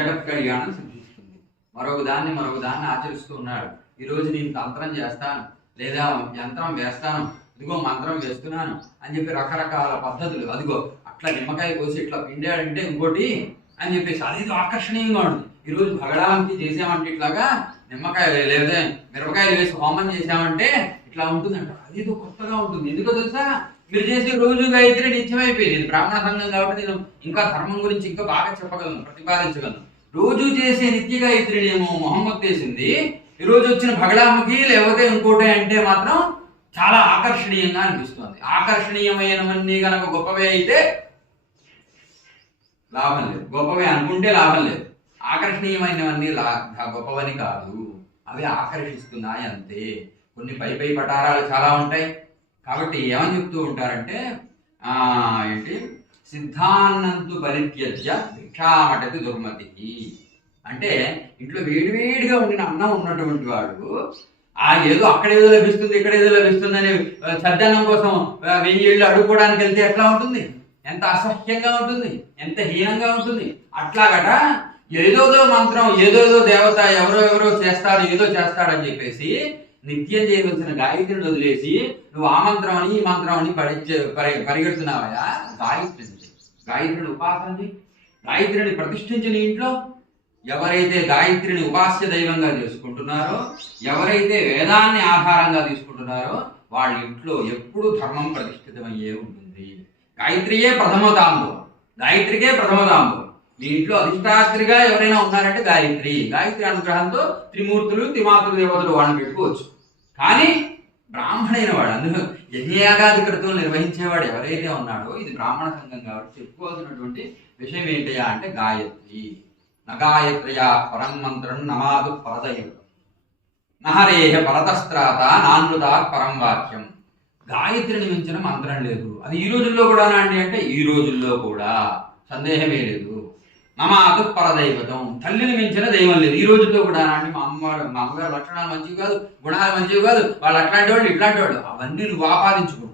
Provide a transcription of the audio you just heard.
జగత్ కళ్యాణం సిద్ధిస్తుంది మరొక దాన్ని మరొక దాన్ని ఆచరిస్తూ ఉన్నాడు. ఈ రోజు నేను తంత్రం చేస్తాను లేదా యంత్రం వేస్తాను ఇదిగో మంత్రం వేస్తున్నాను అని చెప్పి రకరకాల పద్ధతులు. అదిగో అట్లా నిమ్మకాయ కోసి ఇట్లా పిండాడంటే ఇంకోటి అని చెప్పేసి అది ఆకర్షణీయంగా ఉంటుంది. ఈ రోజు చేసామంటే ఇట్లాగా నిమ్మకాయ లేదా మిరపకాయలు వేసి హోమం చేసామంటే ఇట్లా ఉంటుందంట. అది కొత్తగా ఉంటుంది. ఎందుకో తెలుసా? మీరు చేసే రోజు గాయత్రి నిత్యమైపోయింది. ఇది బ్రాహ్మణ సంఘం కాబట్టి నేను ఇంకా ధర్మం గురించి ఇంకా బాగా చెప్పగలను ప్రతిపాదించగలను. రోజు చేసే నిత్య గాయత్రిని ఏమో మొహమ్మద్ చేసింది. ఈ రోజు వచ్చిన భగడామ్మకి లేకపోతే ఇంకోటి అంటే మాత్రం చాలా ఆకర్షణీయంగా అనిపిస్తుంది. ఆకర్షణీయమైనవన్నీ కనుక గొప్పవే అయితే లాభం లేదు. గొప్పవే అనుకుంటే లాభం లేదు. ఆకర్షణీయమైనవన్నీ లా గొప్పవని కాదు. అవి ఆకర్షిస్తున్నాయి అంతే కొన్ని పై పై పటారాలు చాలా ఉంటాయి. కాబట్టి ఏమని చెప్తూ ఉంటారంటే ఆ ఏంటి? సిద్ధాన్నంతు పరిత్యజ్య భిక్షామటతి దుర్మతి అంటే ఇంట్లో వేడివేడిగా ఉండిన అన్నం ఉన్నటువంటి వాడు ఆ ఏదో అక్కడ ఏదో లభిస్తుంది ఇక్కడ ఏదో లభిస్తుంది అని సద్దన్నం కోసం వెయ్యి ఏళ్ళు అడుక్కోవడానికి వెళ్తే ఎట్లా ఉంటుంది? ఎంత అసహ్యంగా ఉంటుంది ఎంత హీనంగా ఉంటుంది. అట్లాగట ఏదోదో మంత్రం ఏదోదో దేవత ఎవరో ఎవరో చేస్తారు ఏదో చేస్తాడని చెప్పేసి నిత్యం చేయవలసిన గాయత్రిని వదిలేసి నువ్వు ఆ మంత్రం అని ఈ మంత్రం అని పడి పరి పరిగెడుతున్నావా గాయత్రిని గాయత్రిని ఉపాసన గాయత్రిని ప్రతిష్ఠించిన ఇంట్లో ఎవరైతే గాయత్రిని ఉపాస్య దైవంగా చేసుకుంటున్నారో ఎవరైతే వేదాన్ని ఆధారంగా తీసుకుంటున్నారో వాళ్ళ ఇంట్లో ఎప్పుడు ధర్మం ప్రతిష్ఠితమయ్యే ఉంటుంది. గాయత్రియే ప్రథమ గాయత్రికే ప్రథమ దీంట్లో అధిష్టాత్రిగా ఎవరైనా ఉన్నారంటే గాయత్రి. గాయత్రి అనుగ్రహంతో త్రిమూర్తులు త్రిమాతులు దేవతలు వాళ్ళని పెట్టుకోవచ్చు. కానీ బ్రాహ్మణైన వాడు అందులో యజ్ఞయాగాది క్రతువులు నిర్వహించేవాడు ఎవరైతే ఉన్నాడో ఇది బ్రాహ్మణ సంఘం కాబట్టి చెప్పుకోవాల్సినటువంటి విషయం ఏంటయ్యా అంటే గాయత్రి. నగాయత్రయా పరం మంత్రం నమాదు పరదైవతం నహరేహ పరతస్త్రాత నాన్నుత పరం వాక్యం. గాయత్రిని మించిన మంత్రం లేదు. అది ఈ రోజుల్లో కూడా అండి అంటే ఈ రోజుల్లో కూడా. సందేహమే లేదు. నమాదు పరదైవతం. తల్లిని మించిన దైవం లేదు. ఈ రోజుల్లో కూడా అండి మా అమ్మవారు మా అమ్మగారు లక్షణాలు మంచివి కాదు గుణాలు మంచివి కాదు. వాళ్ళు అట్లాంటి వాళ్ళు ఇట్లాంటి వాళ్ళు. అవన్నీ నువ్వు ఆపాదించుకో.